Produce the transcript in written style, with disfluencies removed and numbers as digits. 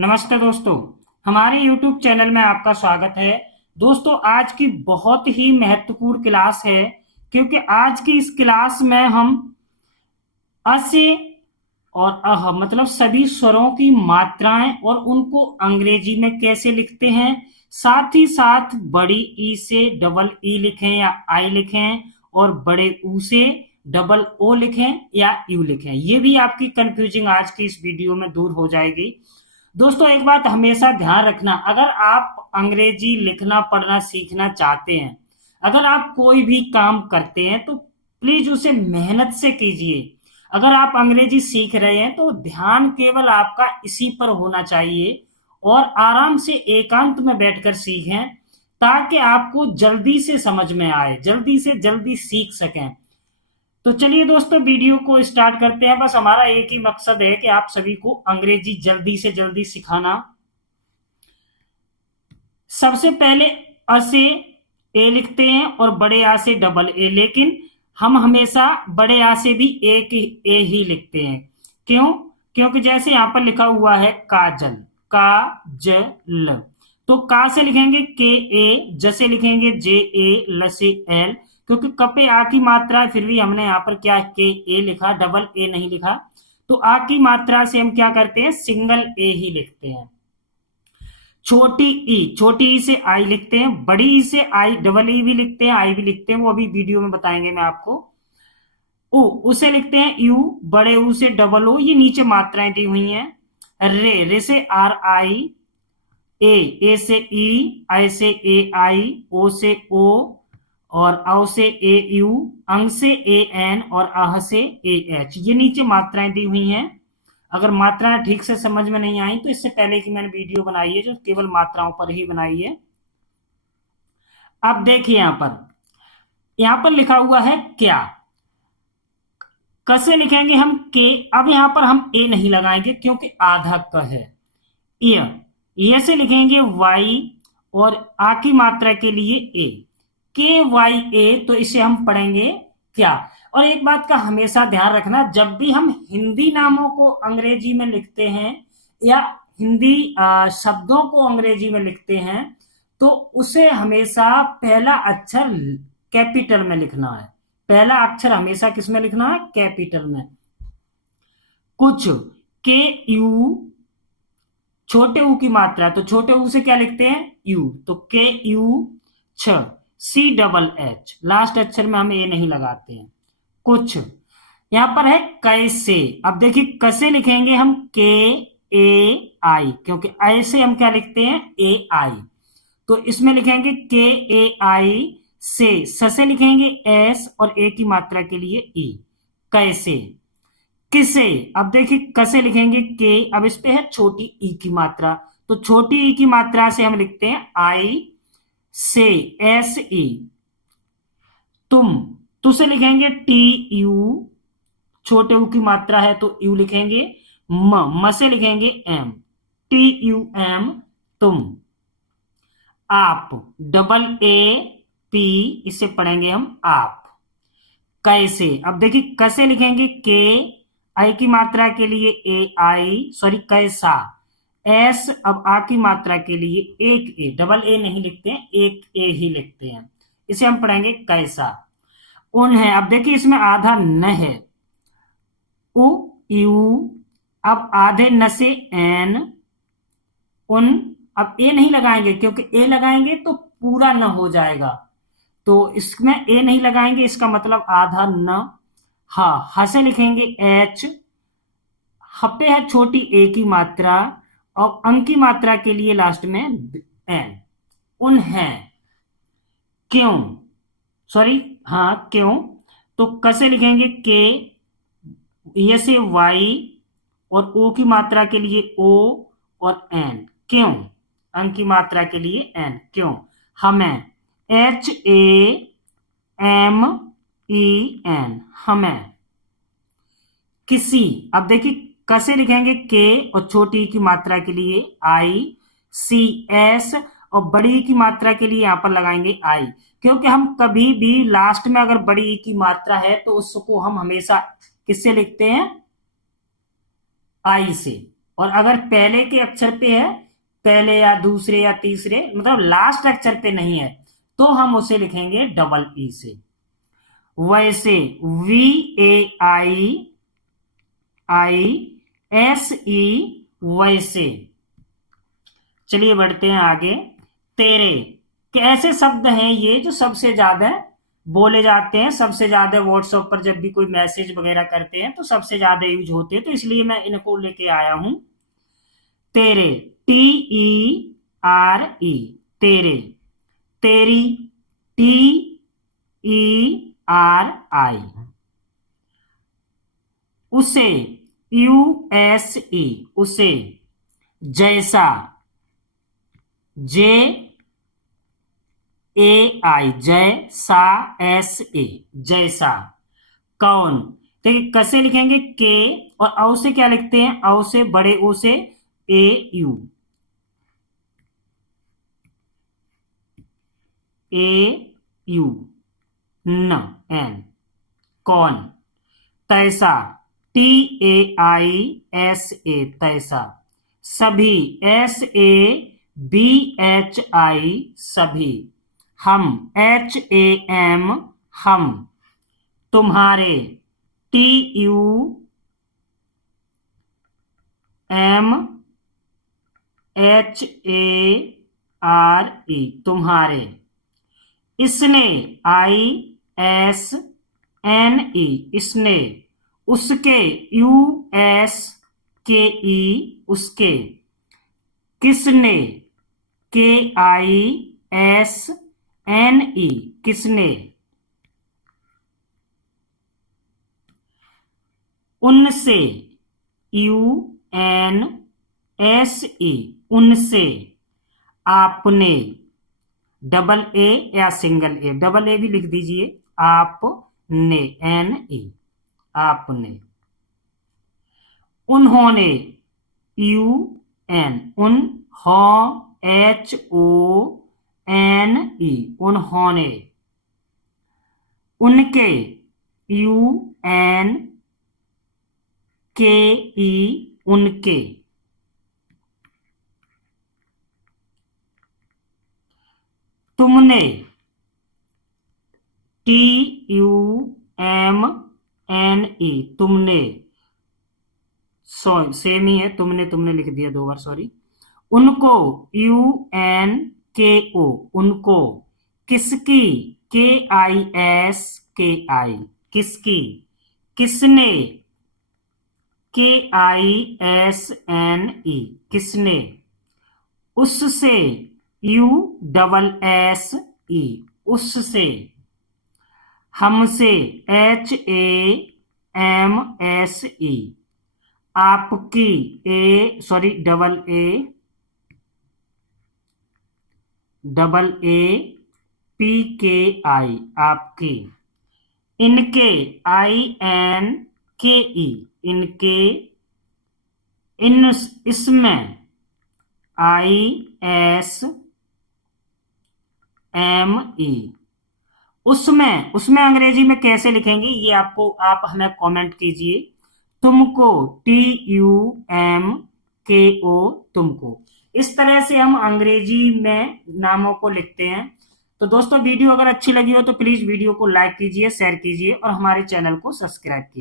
नमस्ते दोस्तों, हमारे YouTube चैनल में आपका स्वागत है। दोस्तों, आज की बहुत ही महत्वपूर्ण क्लास है क्योंकि आज की इस क्लास में हम अ से और अह मतलब सभी स्वरों की मात्राएं और उनको अंग्रेजी में कैसे लिखते हैं, साथ ही साथ बड़ी ई से डबल ई लिखें या आई लिखें और बड़े ऊ से डबल ओ लिखें या यू लिखें, ये भी आपकी कंफ्यूजिंग आज की इस वीडियो में दूर हो जाएगी। दोस्तों, एक बात हमेशा ध्यान रखना, अगर आप अंग्रेजी लिखना पढ़ना सीखना चाहते हैं, अगर आप कोई भी काम करते हैं तो प्लीज उसे मेहनत से कीजिए। अगर आप अंग्रेजी सीख रहे हैं तो ध्यान केवल आपका इसी पर होना चाहिए और आराम से एकांत में बैठकर सीखें ताकि आपको जल्दी से समझ में आए, जल्दी से जल्दी सीख सकें। तो चलिए दोस्तों, वीडियो को स्टार्ट करते हैं। बस हमारा एक ही मकसद है कि आप सभी को अंग्रेजी जल्दी से जल्दी सिखाना। सबसे पहले अ से ए लिखते हैं और बड़े आ से डबल ए, लेकिन हम हमेशा बड़े आ से भी एक ए ही लिखते हैं। क्यों? क्योंकि जैसे यहां पर लिखा हुआ है काजल, काजल, तो का से लिखेंगे के ए, ज से लिखेंगे जे ए, ल से एल, क्योंकि कपे आ की मात्रा है फिर भी हमने यहाँ पर क्या के ए लिखा, डबल ए नहीं लिखा। तो आ की मात्रा से हम क्या करते हैं, सिंगल ए ही लिखते हैं। छोटी ई से आई लिखते हैं, बड़ी ई से आई डबल ई भी लिखते हैं, आई भी लिखते हैं, वो अभी वीडियो में बताएंगे मैं आपको। उ उसे लिखते हैं यू, बड़े ऊ से डबल ओ, ये नीचे मात्राएं दी हुई हैं। रे से आर आई, ए से ई, आई से ए आई, ओ से ओ और औ से ए यू, अंग से ए एन और आह से ए एच, ये नीचे मात्राएं दी हुई हैं। अगर मात्राएं ठीक से समझ में नहीं आई तो इससे पहले की मैंने वीडियो बनाई है जो केवल मात्राओं पर ही बनाई है। अब देखिए यहां पर लिखा हुआ है क्या, कैसे लिखेंगे हम के। अब यहां पर हम ए नहीं लगाएंगे क्योंकि आधा क है। ये से लिखेंगे वाई और आ की मात्रा के लिए ए, के वाई ए, तो इसे हम पढ़ेंगे क्या। और एक बात का हमेशा ध्यान रखना, जब भी हम हिंदी नामों को अंग्रेजी में लिखते हैं या हिंदी शब्दों को अंग्रेजी में लिखते हैं तो उसे हमेशा पहला अक्षर कैपिटल में लिखना है। पहला अक्षर हमेशा किस में लिखना है, कैपिटल में। कुछ के यू, छोटे ऊ की मात्रा, तो छोटे ऊ से क्या लिखते हैं, यू, तो के यू छ, सी डबल एच, लास्ट अक्षर में हम ए नहीं लगाते हैं। कुछ यहां पर है कैसे। अब देखिए कैसे लिखेंगे हम, के ए आई, क्योंकि ऐसे हम क्या लिखते हैं, ए आई, तो इसमें लिखेंगे के ए आई से। से लिखेंगे एस और ए की मात्रा के लिए ई, कैसे। किसे, अब देखिए कैसे लिखेंगे के, अब इस पे है छोटी ई की मात्रा, तो छोटी ई की मात्रा से हम लिखते हैं आई से, एस ई। तुम से लिखेंगे टी यू, छोटे यू की मात्रा है तो यू लिखेंगे। म से लिखेंगे एम, टी यू एम, तुम। आप, डबल ए पी, इसे पढ़ेंगे हम आप, कैसे। अब देखिए कैसे लिखेंगे के, आई की मात्रा के लिए ए आई, सॉरी कैसा, एस, अब आ की मात्रा के लिए एक ए, डबल ए नहीं लिखते हैं, एक ए ही लिखते हैं, इसे हम पढ़ेंगे कैसा। उन है, अब देखिए इसमें आधा न है, उ यू, अब आधे न से एन, उन, अब ए नहीं लगाएंगे क्योंकि ए लगाएंगे तो पूरा न हो जाएगा, तो इसमें ए नहीं लगाएंगे, इसका मतलब आधा न। हा से लिखेंगे एच, हपे है छोटी ए की मात्रा और अंक की मात्रा के लिए लास्ट में एन, उन है। क्यों, सॉरी, हाँ क्यों, तो कैसे लिखेंगे के, ये से वाई और ओ की मात्रा के लिए ओ और एन, क्यों, अंक की मात्रा के लिए एन, क्यों। हमें, H A M E N, हमें। किसी, अब देखिए कैसे लिखेंगे के और छोटी की मात्रा के लिए आई सी एस और बड़ी की मात्रा के लिए यहां पर लगाएंगे आई, क्योंकि हम कभी भी लास्ट में अगर बड़ी की मात्रा है तो उसको हम हमेशा किससे लिखते हैं, आई से, और अगर पहले के अक्षर पे है, पहले या दूसरे या तीसरे, मतलब लास्ट अक्षर पे नहीं है, तो हम उसे लिखेंगे डबल ई से। वैसे VAIISE, वैसे। चलिए बढ़ते हैं आगे। तेरे के ऐसे शब्द हैं ये जो सबसे ज्यादा बोले जाते हैं, सबसे ज्यादा व्हाट्सएप पर जब भी कोई मैसेज वगैरह करते हैं तो सबसे ज्यादा यूज होते हैं, तो इसलिए मैं इनको लेके आया हूं। तेरे, TERE, तेरे। तेरी, TERI। उसे, USA, उसे। जैसा, JAI, जैसा, SA, जैसा। कौन, देखिए कैसे लिखेंगे, के और औ से क्या लिखते हैं, औ से, बड़े ओ से AU, AU, N, कौन। तैसा, TAISA, तैसा। सभी, SABHI, सभी। हम, HAM, हम। तुम्हारे, TUMHARE, तुम्हारे। इसने, ISNE, इसने। उसके, USKE, उसके। किसने, KISNE, किसने। उनसे, UNSE, उनसे। आपने, डबल ए या सिंगल ए, डबल ए भी लिख दीजिए, आपने, NE, आपने। उन्होंने, UN, HONE, उन्होंने। उनके, UNKE, उनके। तुमने, TUMNE, तुमने। सेम ही है, तुमने लिख दिया 2 बार, सॉरी। उनको, UNKO, उनको। किसकी, KISKI, किसकी। किसने, KISNE, किसने। उससे, USSE, उससे। हमसे, HAMSE, आपकी, डबल ए PKI, आपकी। इनके, INKE, इनके। इसमें, ISME, उसमें। उसमें अंग्रेजी में कैसे लिखेंगे ये आप हमें कमेंट कीजिए। तुमको, TUMKO, तुमको। इस तरह से हम अंग्रेजी में नामों को लिखते हैं। तो दोस्तों वीडियो अगर अच्छी लगी हो तो प्लीज वीडियो को लाइक कीजिए, शेयर कीजिए और हमारे चैनल को सब्सक्राइब कीजिए।